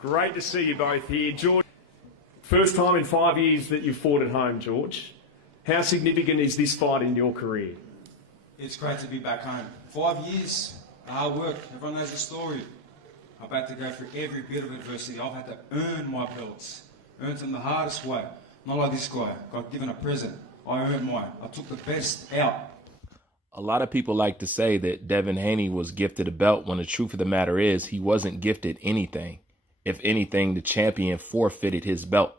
Great to see you both here. George, first time in 5 years that you've fought at home, George. How significant is this fight in your career? It's great to be back home. 5 years, hard work. Everyone knows the story. I've had to go through every bit of adversity. I've had to earn my belts. Earned them the hardest way. Not like this guy. Got given a present. I earned mine. I took the best out. A lot of people like to say that Devin Haney was gifted a belt when the truth of the matter is he wasn't gifted anything. If anything, the champion forfeited his belt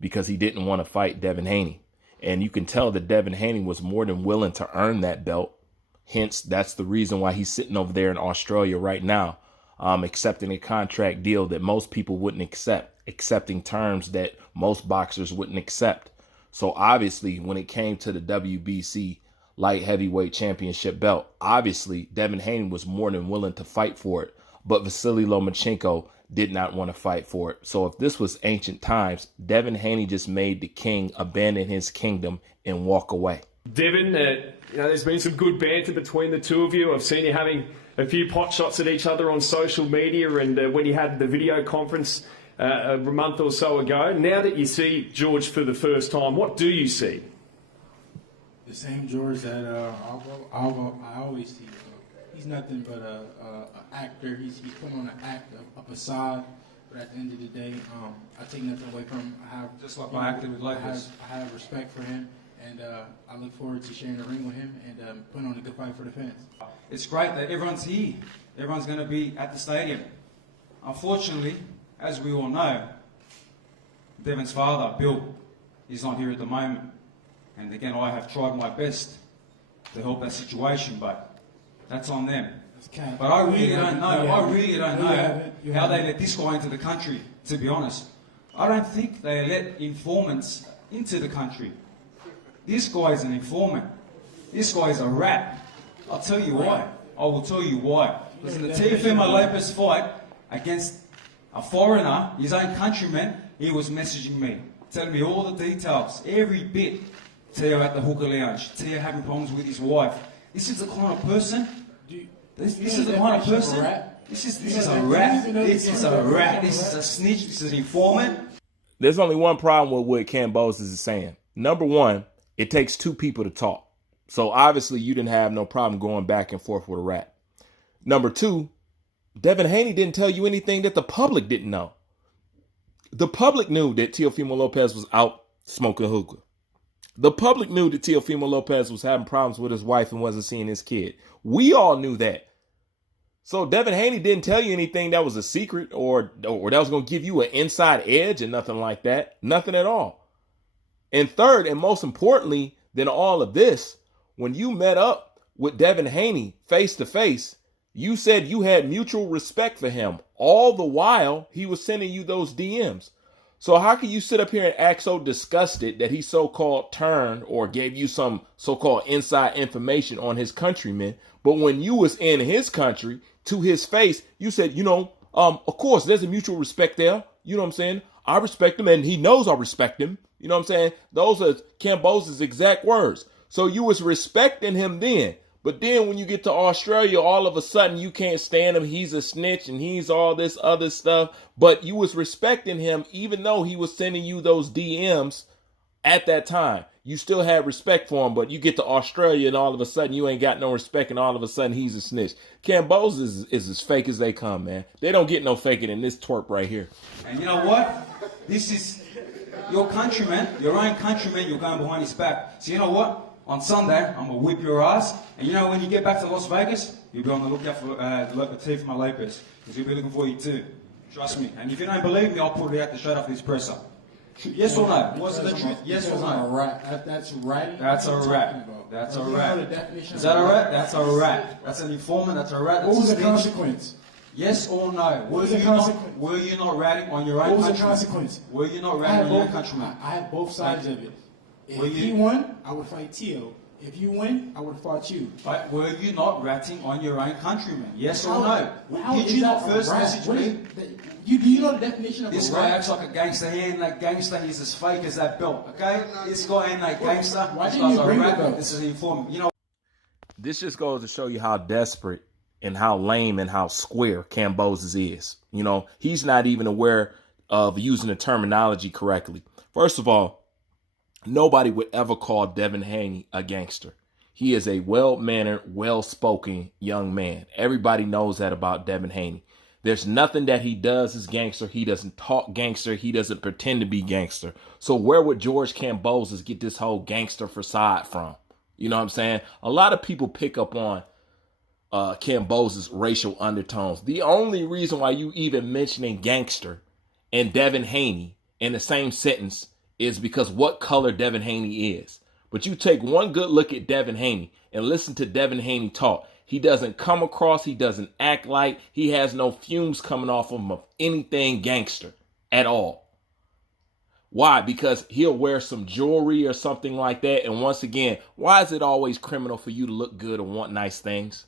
because he didn't want to fight Devin Haney. And you can tell that Devin Haney was more than willing to earn that belt. Hence, that's the reason why he's sitting over there in Australia right now, accepting a contract deal that most people wouldn't accept, accepting terms that most boxers wouldn't accept. So obviously, when it came to the WBC light heavyweight championship belt, obviously Devin Haney was more than willing to fight for it. But Vasily Lomachenko did not want to fight for it. So if this was ancient times, Devin Haney just made the king abandon his kingdom and walk away. Devin, there's been some good banter between the two of you. I've seen you having a few pot shots at each other on social media, and when you had the video conference a month or so ago. Now that you see George for the first time, what do you see? The same George that I always see. He's nothing but an actor. He's put on an act, a facade. But at the end of the day, I take nothing away from him. I have Just like my acting with Lopez. I have respect for him, and I look forward to sharing the ring with him and putting on a good fight for the fans. It's great that everyone's here. Everyone's going to be at the stadium. Unfortunately, as we all know, Devin's father, Bill, is not here at the moment. And again, I have tried my best to help that situation, but that's on them. But I really don't know how they let this guy into the country, to be honest. I don't think they let informants into the country. This guy is an informant. This guy is a rat. I'll tell you why. I will tell you why. Because in the Teofimo Lopez fight against a foreigner, his own countryman, he was messaging me, telling me all the details, every bit. Teo at the hookah lounge, Teo having problems with his wife. This is the kind of person. This is the kind of person. This is a rat. This is a rat. This is a snitch. This is an informant. There's only one problem with what Kambosos is saying. Number one, it takes two people to talk. So obviously you didn't have no problem going back and forth with a rat. Number two, Devin Haney didn't tell you anything that the public didn't know. The public knew that Teofimo Lopez was out smoking hookah. The public knew that Teofimo Lopez was having problems with his wife and wasn't seeing his kid. We all knew that. So Devin Haney didn't tell you anything that was a secret or that was going to give you an inside edge and nothing like that. Nothing at all. And third, and most importantly than all of this, when you met up with Devin Haney face to face, you said you had mutual respect for him. All the while he was sending you those DMs. So how can you sit up here and act so disgusted that he so-called turned or gave you some so-called inside information on his countrymen? But when you was in his country, to his face, you said, of course, there's a mutual respect there. You know what I'm saying? I respect him and he knows I respect him. You know what I'm saying? Those are Kambosos' exact words. So you was respecting him then. But then when you get to Australia, all of a sudden you can't stand him. He's a snitch and he's all this other stuff. But you was respecting him even though he was sending you those DMs at that time. You still had respect for him, but you get to Australia and all of a sudden you ain't got no respect and all of a sudden he's a snitch. Kambosos is as fake as they come, man. They don't get no faker than this twerp right here. And you know what? This is your countryman, your own countryman, you're going behind his back. So you know what? On Sunday, I'm going to whip your ass. And you know, when you get back to Las Vegas, you'll be on the lookout for the Teofimo Lopez. Because he'll be looking for you too. Trust me. And if you don't believe me, I'll put it out the straight off this presser. Yes or no? Was it the truth? Yes or no? That's right. That's a rat. That's a rat. Is that a rat? That's a rat. That's an informant. That's a rat. What was the consequence? Yes or no? Were you not ratting on your own countryman? What was the consequence? Were you not ratting on your countryman? I had both sides of it. If he won, I would fight Teo. If you win, I would have fought you. But were you not ratting on your own countryman? Yes or no? How Did you not first message me? Do you know the definition of this a guy rat? acts like a gangster. He ain't that gangster. He's as fake as that belt. Okay? This guy ain't that gangster. Why This didn't guy's you a bring the rat. belt? This is an informant. You know. This just goes to show you how desperate and how lame and how square Kambosos is. You know, he's not even aware of using the terminology correctly. First of all, nobody would ever call Devin Haney a gangster. He is a well-mannered, well-spoken young man. Everybody knows that about Devin Haney. There's nothing that he does is gangster. He doesn't talk gangster. He doesn't pretend to be gangster. So where would George Kambosos get this whole gangster facade from? You know what I'm saying? A lot of people pick up on Kambosos' racial undertones. The only reason why you even mentioning gangster and Devin Haney in the same sentence is because what color Devin Haney is. But you take one good look at Devin Haney and listen to Devin Haney talk. He doesn't come across, he doesn't act like, he has no fumes coming off of him of anything gangster at all. Why? Because he'll wear some jewelry or something like that. And once again, why is it always criminal for you to look good and want nice things?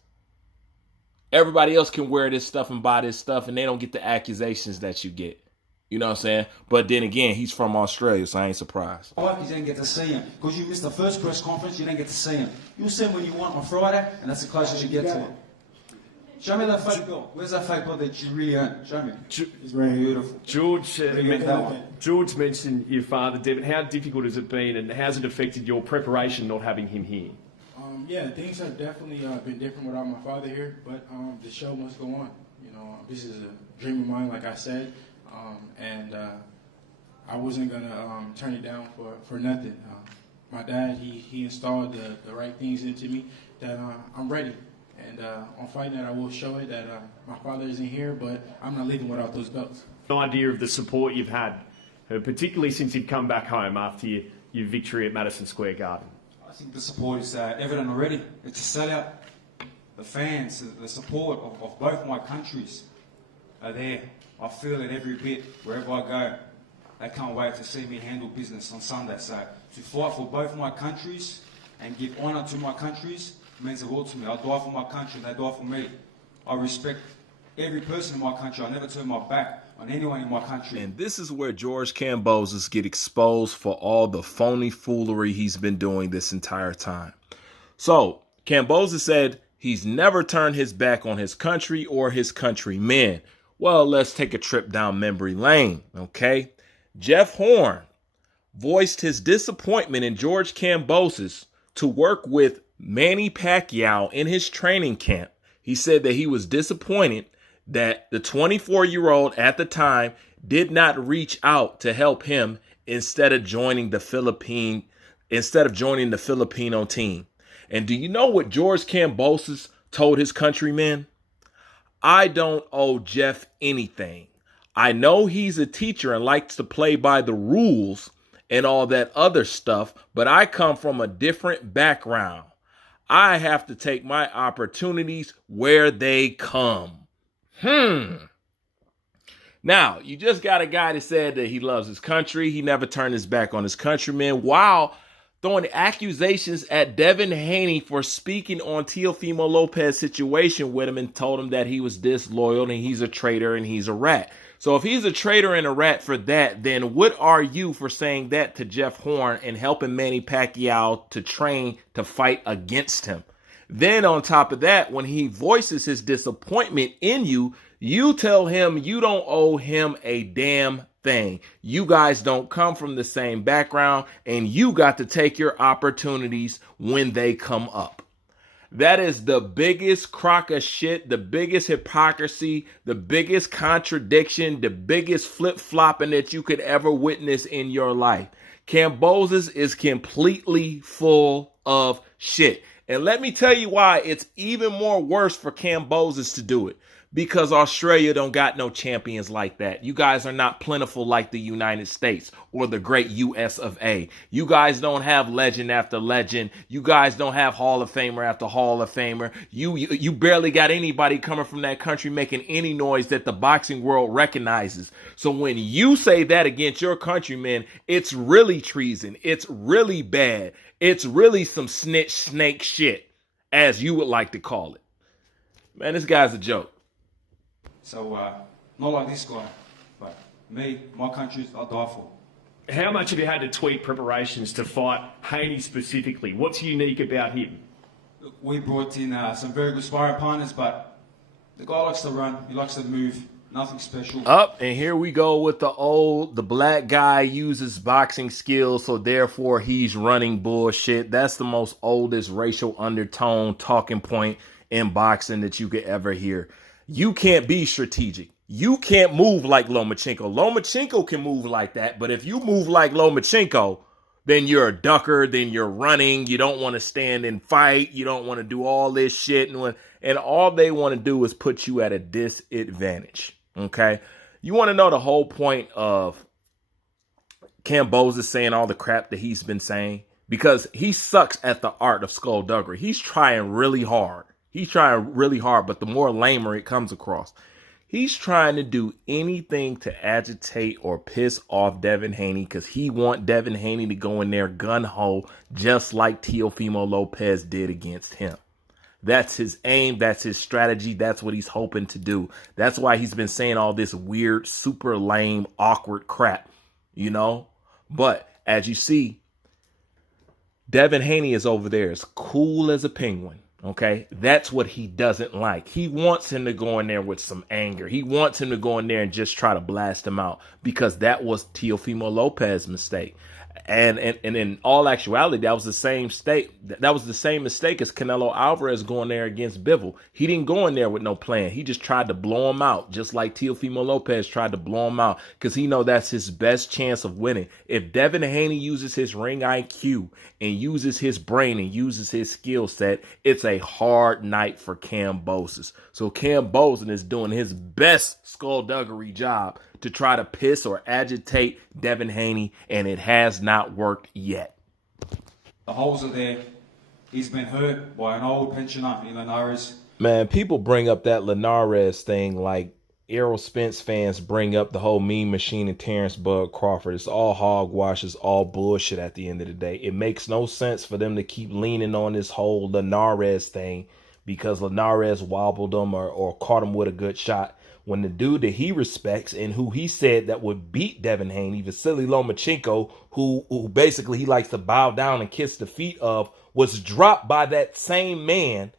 Everybody else can wear this stuff and buy this stuff and they don't get the accusations that you get. You know what I'm saying? But then again, he's from Australia, so I ain't surprised. You didn't get to see him because you missed the first press conference. You didn't get to see him. You'll see him when you want on Friday, and that's the closest you get to him. Show me that fake bill. Where's that fake bill that you really own? Show me. It's very beautiful. George mentioned your father, Devin. How difficult has it been, and how's it affected your preparation not having him here? Yeah, things have definitely been different without my father here, but the show must go on. You know, this is a dream of mine, like I said. And I wasn't gonna turn it down for nothing. My dad, he installed the right things into me that I'm ready. And on Fight Night, I will show it that my father isn't here, but I'm not leaving without those belts. An idea of the support you've had, particularly since you've come back home after your victory at Madison Square Garden. I think the support is evident already. It's a sellout. The fans, the support of both my countries are there. I feel it every bit wherever I go. They can't wait to see me handle business on Sunday. So to fight for both my countries and give honour to my countries means the world to me. I die for my country, they die for me. I respect every person in my country. I never turn my back on anyone in my country. And this is where George Kambosos get exposed for all the phony foolery he's been doing this entire time. So Kambosos said he's never turned his back on his country or his countrymen. Well, let's take a trip down memory lane, okay? Jeff Horn voiced his disappointment in George Kambosos to work with Manny Pacquiao in his training camp. He said that he was disappointed that the 24-year-old at the time did not reach out to help him instead of joining the Filipino team. And do you know what George Kambosos told his countrymen? I don't owe Jeff anything. I know he's a teacher and likes to play by the rules and all that other stuff, but I come from a different background. I have to take my opportunities where they come. Now, you just got a guy that said that he loves his country. He never turned his back on his countrymen while throwing accusations at Devin Haney for speaking on Teofimo Lopez's situation with him and told him that he was disloyal and he's a traitor and he's a rat. So if he's a traitor and a rat for that, then what are you for saying that to Jeff Horn and helping Manny Pacquiao to train to fight against him? Then on top of that, when he voices his disappointment in you, you tell him you don't owe him a damn thing. You guys don't come from the same background and you got to take your opportunities when they come up. That is the biggest crock of shit, the biggest hypocrisy, the biggest contradiction, the biggest flip-flopping that you could ever witness in your life. Kambosos is completely full of shit. And let me tell you why it's even more worse for Kambosos to do it. Because Australia don't got no champions like that. You guys are not plentiful like the United States or the great US of A. You guys don't have legend after legend. You guys don't have Hall of Famer after Hall of Famer. You barely got anybody coming from that country making any noise that the boxing world recognizes. So when you say that against your countrymen, it's really treason. It's really bad. It's really some snitch snake shit, as you would like to call it. Man, this guy's a joke. So, not like this guy, but me, my country, I'll die for. How much have you had to tweak preparations to fight Haney specifically? What's unique about him? Look, we brought in some very good sparring partners, but The guy likes to run. He likes to move. Nothing special. Up, and here we go with the black guy uses boxing skills, so therefore he's running bullshit. That's the most oldest racial undertone talking point in boxing that you could ever hear. You can't be strategic. You can't move like Lomachenko. Lomachenko can move like that, but if you move like Lomachenko, then you're a ducker, then you're running. You don't want to stand and fight. You don't want to do all this shit. And all they want to do is put you at a disadvantage. Okay, you want to know the whole point of Kambosos saying all the crap that he's been saying? Because he sucks at the art of skullduggery. He's trying really hard. But the more lamer it comes across. He's trying to do anything to agitate or piss off Devin Haney because he want Devin Haney to go in there gun-ho just like Teofimo Lopez did against him. That's his aim. That's his strategy. That's what he's hoping to do. That's why he's been saying all this weird, super lame, awkward crap, you know? But as you see, Devin Haney is over there as cool as a penguin. Okay, that's what he doesn't like. He wants him to go in there with some anger. He wants him to go in there and just try to blast him out because that was Teofimo Lopez's mistake. And in all actuality, that was the same mistake as Canelo Alvarez going there against Bivol. He didn't go in there with no plan. He just tried to blow him out, just like Teofimo Lopez tried to blow him out, because he know that's his best chance of winning. If Devin Haney uses his ring IQ and uses his brain and uses his skill set, it's a hard night for Kambosos. So Kambosos is doing his best skullduggery job to try to piss or agitate Devin Haney, and it has not worked yet. The holes are there. He's been hurt by an old pensioner in Linares. Man, people bring up that Linares thing like Errol Spence fans bring up the whole Mean Machine and Terrence Bud Crawford. It's all hogwash. It's all bullshit at the end of the day. It makes no sense for them to keep leaning on this whole Linares thing because Linares wobbled him or caught him with a good shot, when the dude that he respects and who he said that would beat Devin Haney, Vasily Lomachenko, who basically he likes to bow down and kiss the feet of, was dropped by that same man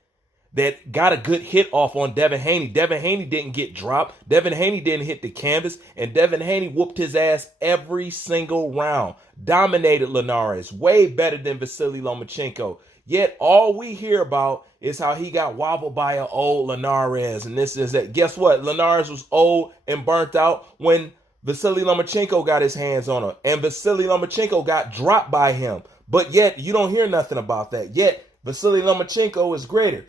that got a good hit off on Devin Haney. Devin Haney didn't get dropped. Devin Haney didn't hit the canvas, and Devin Haney whooped his ass every single round. Dominated Linares, way better than Vasily Lomachenko. Yet all we hear about is how he got wobbled by an old Linares, and this is that. Guess what? Linares was old and burnt out when Vasily Lomachenko got his hands on him, and Vasily Lomachenko got dropped by him. But yet you don't hear nothing about that. Yet Vasily Lomachenko is greater.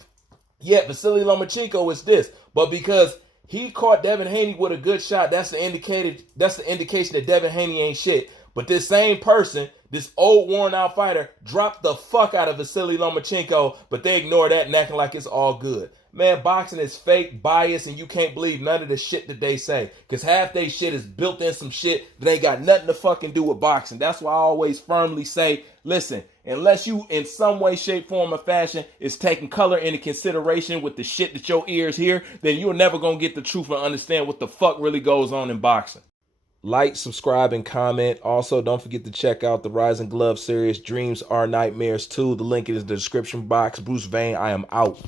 Yet Vasily Lomachenko is this. But because he caught Devin Haney with a good shot, that's the indication that Devin Haney ain't shit. But this same person, this old worn out fighter, dropped the fuck out of Vasily Lomachenko, but they ignore that and acting like it's all good. Man, boxing is fake, biased, and you can't believe none of the shit that they say. Because half they shit is built in some shit that ain't got nothing to fucking do with boxing. That's why I always firmly say, listen, unless you in some way, shape, form, or fashion is taking color into consideration with the shit that your ears hear, then you're never going to get the truth and understand what the fuck really goes on in boxing. Like, subscribe, and comment. Also, don't forget to check out the Rising Glove series, Dreams Are Nightmares 2. The link is in the description box. Bruce Vane, I am out.